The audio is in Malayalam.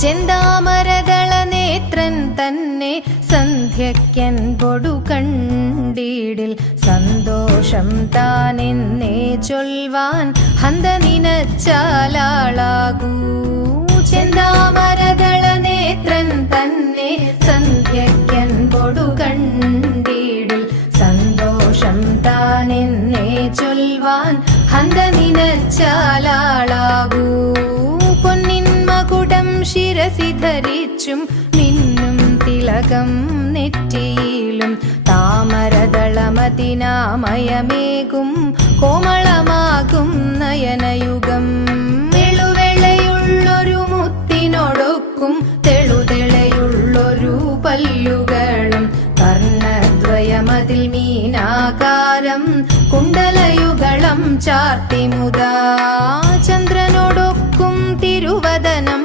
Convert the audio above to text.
ചെന്താമരദള നേത്രൻ തന്നെ സന്ധ്യയ്ക്കൻപൊടു കണ്ടീടിൽ സന്തോഷം താനെന്നേ ചൊൽവാൻ ഹന്ത നിനച്ചാലാളാകൂ. ചെന്താമരദള നേത്രൻ തന്നെ സന്ധ്യയ്ക്കൻപൊടു കണ്ടീടിൽ സന്തോഷം താനെന്നേ ചൊൽവാൻ ഹന്ത നിനച്ചാലാളാകൂ. പൊന്നിൻ മകുടം ശിരസി ധരിച്ചും മിന്നും തിലകം നെറ്റിയിലും താമരദളമതിനാമയമേകും കോമളമാകും നയനയുഗം. വെളുവെളയുള്ളൊരു മുത്തിനൊടുക്കും തെളുതെളയുള്ളൊരു പല്ലുകളും കർണദ്വയമതിൽ മീനാകാരം കുണ്ടലയുഗളം ചാർത്തിമുദാ. ചന്ദ്രനോടൊക്കും തിരുവദനം